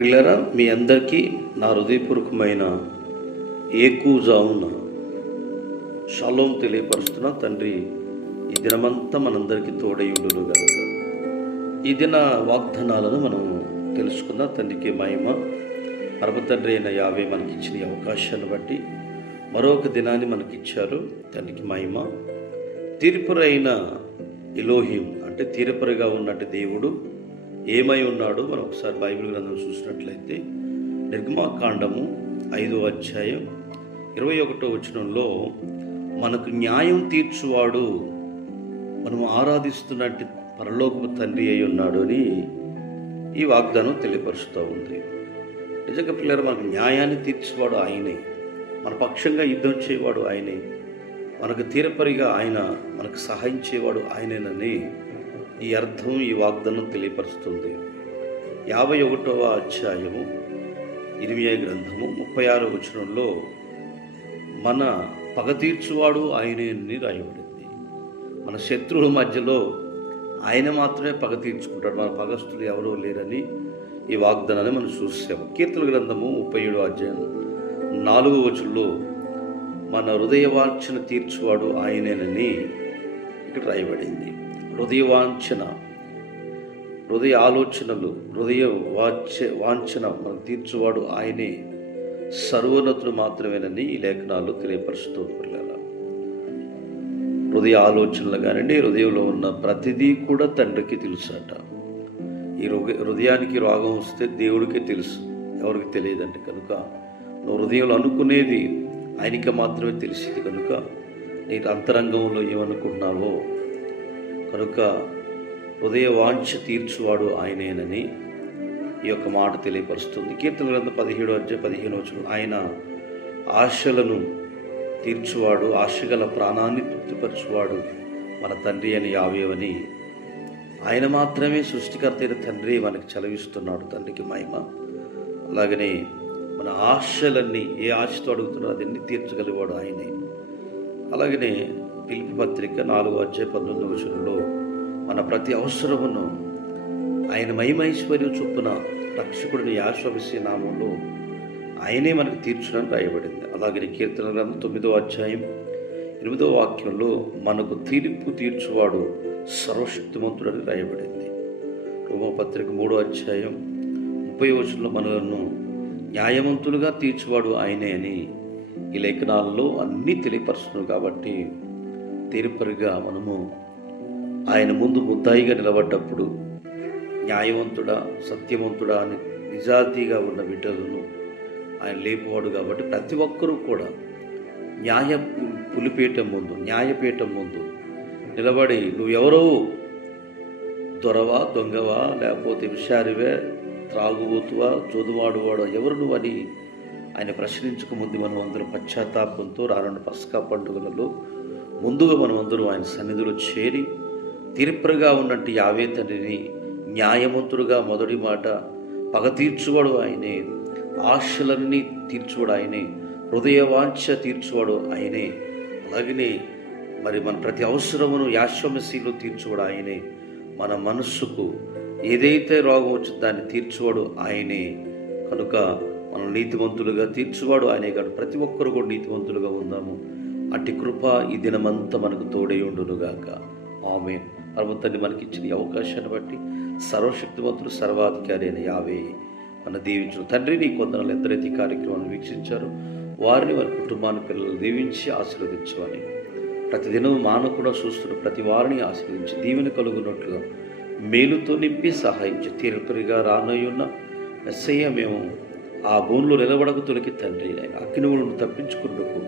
పిల్లరా, మీ అందరికీ నా హృదయపూర్వకమైన ఏకూజామున షాలోం తెలియపరుస్తున్న తండ్రి ఈ దినమంతా మనందరికీ తోడయుడును గనుక ఈ దిన వాగ్దానాలను మనం తెలుసుకుందాం. తండ్రికి మహిమ. పరమతండ్రి అయిన యావే మనకిచ్చిన ఈ అవకాశాన్ని బట్టి మరొక దినాన్ని మనకిచ్చారు. తండ్రికి మహిమ. తీర్పురైన ఎలోహిం అంటే తీర్పురగా ఉన్నట్టు దేవుడు ఏమై ఉన్నాడు మనం ఒకసారి బైబిల్ గ్రంథం చూసినట్లయితే నిర్గమాకాండము 5వ అధ్యాయం 21వ వచనంలో మనకు న్యాయం తీర్చువాడు, మనం ఆరాధిస్తున్నట్టు పరలోకపు తండ్రి అయి ఉన్నాడు అని ఈ వాగ్దానం తెలియపరుస్తూ ఉంది. నిజంగా పిల్లలు, మనకు న్యాయాన్ని తీర్చేవాడు ఆయనే, మన పక్షంగా యుద్ధం చేయవాడు ఆయనే, మనకు తీర్పరిగా ఆయన మనకు సహాయం చేయవాడు ఆయనేనని ఈ అర్థం ఈ వాగ్దానం తెలియపరుస్తుంది. 51వ అధ్యాయము ఇర్మియా గ్రంథము 36వ వచనంలో మన పగ తీర్చువాడు ఆయనే అని రాయబడింది. మన శత్రువుల మధ్యలో ఆయన మాత్రమే పగ తీర్చుకుంటాడు, మన పగస్తులు ఎవరో లేరని ఈ వాగ్దానాన్ని మనం చూసాము. కీర్తన గ్రంథము 37వ అధ్యాయం 4వ వచనంలో మన హృదయవాంఛన తీర్చువాడు ఆయనేనని ఇక్కడ రాయబడింది. హృదయ ఆలోచనలు, వాంఛన మనకు తీర్చువాడు ఆయనే, సర్వోన్నతుడు మాత్రమేనని ఈ లేఖనాలు తెలియపరుస్తూ పిల్లల హృదయ ఆలోచనలు కానివ్వండి, హృదయంలో ఉన్న ప్రతిదీ కూడా తండ్రికి తెలుసట. ఈ హృదయానికి రోగం వస్తే దేవుడికే తెలుసు, ఎవరికి తెలియదంటే కనుక నువ్వు హృదయంలో అనుకునేది ఆయనకి మాత్రమే తెలిసింది. కనుక నీ అంతరంగంలో ఏమనుకుంటున్నావో కనుక హృదయ వాంఛ తీర్చువాడు ఆయనేనని ఈ యొక్క మాట తెలియపరుస్తుంది. కీర్తన గ్రంథం 17వ అధ్యాయం 15వ వచనం ఆయన ఆశలను తీర్చువాడు, ఆశగల ప్రాణాన్ని తృప్తిపరచువాడు మన తండ్రి అని యావేవని ఆయన మాత్రమే సృష్టికర్త అయిన తండ్రి మనకి చలవిస్తున్నాడు. తండ్రికి మహిమ. అలాగనే మన ఆశలన్నీ ఏ ఆశతో అడుగుతున్నారో అదన్నీ తీర్చగలిగేవాడు ఆయనే. అలాగనే పిలుపు పత్రిక 4వ అధ్యాయం 19వ వచనంలో మన ప్రతి అవసరమును ఆయన మహిమైశ్వర్యం చొప్పున రక్షకుడిని యాశ్వసి నామంలో ఆయనే మనకు తీర్చునని రాయబడింది. అలాగే కీర్తన గ్రంథం 9వ అధ్యాయం 8వ వాక్యంలో మనకు తీర్పు తీర్చువాడు సర్వశక్తిమంతుడని రాయబడింది. రోమపత్రిక 3వ అధ్యాయం 30వ వచనంలో మనలను న్యాయవంతులుగా తీర్చువాడు ఆయనే అని ఈ లేఖనాల్లో అన్నీ తెలియపరుస్తున్నారు. కాబట్టి తీర్పరిగా మనము ఆయన ముందు ముద్దాయిగా నిలబడ్డప్పుడు న్యాయవంతుడా, సత్యవంతుడా అని నిజాయితీగా ఉన్న బిడ్డలను ఆయన లేపువాడు. కాబట్టి ప్రతి ఒక్కరూ కూడా న్యాయపీఠం ముందు నిలబడి నువ్వెవరో, దొరవా, దొంగవా, లేకపోతే విషారివే, త్రాగుబోతువా, చదువాడువాడు ఎవరు నువ్వని ఆయన ప్రశ్నించక ముందు మనం అందరం పశ్చాత్తాపంతో రానున్న పస్కా పండుగలలో ముందుగా మనం అందరూ ఆయన సన్నిధిలో చేరి తీర్పుగా ఉన్నట్టు యావే తండ్రిని న్యాయవంతుడుగా మొదటి మాట పగ తీర్చువాడు ఆయనే, ఆశలన్నీ తీర్చువాడు ఆయనే, హృదయ వాంఛ తీర్చువాడు ఆయనే. అలాగనే మరి మన ప్రతి అవసరమును యాశ్వమశీలో తీర్చువాడు ఆయనే. మన మనస్సుకు ఏదైతే రోగం వచ్చిందో దాన్ని తీర్చువాడు ఆయనే. కనుక మనం నీతివంతులుగా తీర్చువాడు ఆయనే. కాదు ప్రతి ఒక్కరు కూడా నీతివంతులుగా ఉందాము. అట్టి కృప ఈ దినమంతా మనకు తోడై ఉండునుగాక. ఆమేన్. పరమతండ్రి మనకి ఇచ్చిన ఈ అవకాశాన్ని బట్టి సర్వశక్తివంతుడు, సర్వాధికారి అయిన యావే మన దీవించు. తండ్రి నీ కొందరు ఎందరైతే కార్యక్రమాన్ని వీక్షించారో వారిని, వారి కుటుంబాన్ని, పిల్లలు దీవించి ఆశీర్వదించమని, ప్రతిదినం మానకుండా చూస్తున్న ప్రతి వారిని ఆశీర్వదించి దీవెన కలుగునట్లుగా మేలుతో నింపి సహాయించి తీర్పురిగా రానయ్యున్న ఎస్ఐ మేము ఆ భూమిలో నిలబడకు తొలికి తండ్రి అగ్నివులను తప్పించుకున్నకు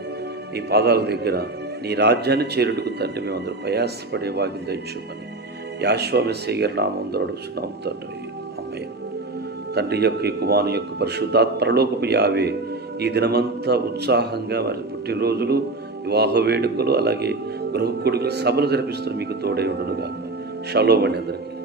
నీ పాదాల దగ్గర నీ రాజ్యాన్ని చేరుటకు తండ్రి మేమందరూ ప్రయాసపడే వాగ్యం దయచుమని యాశ్వమశీయ గారి నామం అడుగుతున్నాం తండ్రి. ఆమేన్. తండ్రి యొక్క కుమారుని యొక్క పరిశుద్ధాత్మ పరలోకపు యావే ఈ దినమంతా ఉత్సాహంగా వారి పుట్టినరోజులు, వివాహ వేడుకలు, అలాగే గృహ కొడుకులు సభలు జరిపిస్తున్న మీకు తోడై ఉండునుగాక. షాలోమ్ అండి అందరికీ.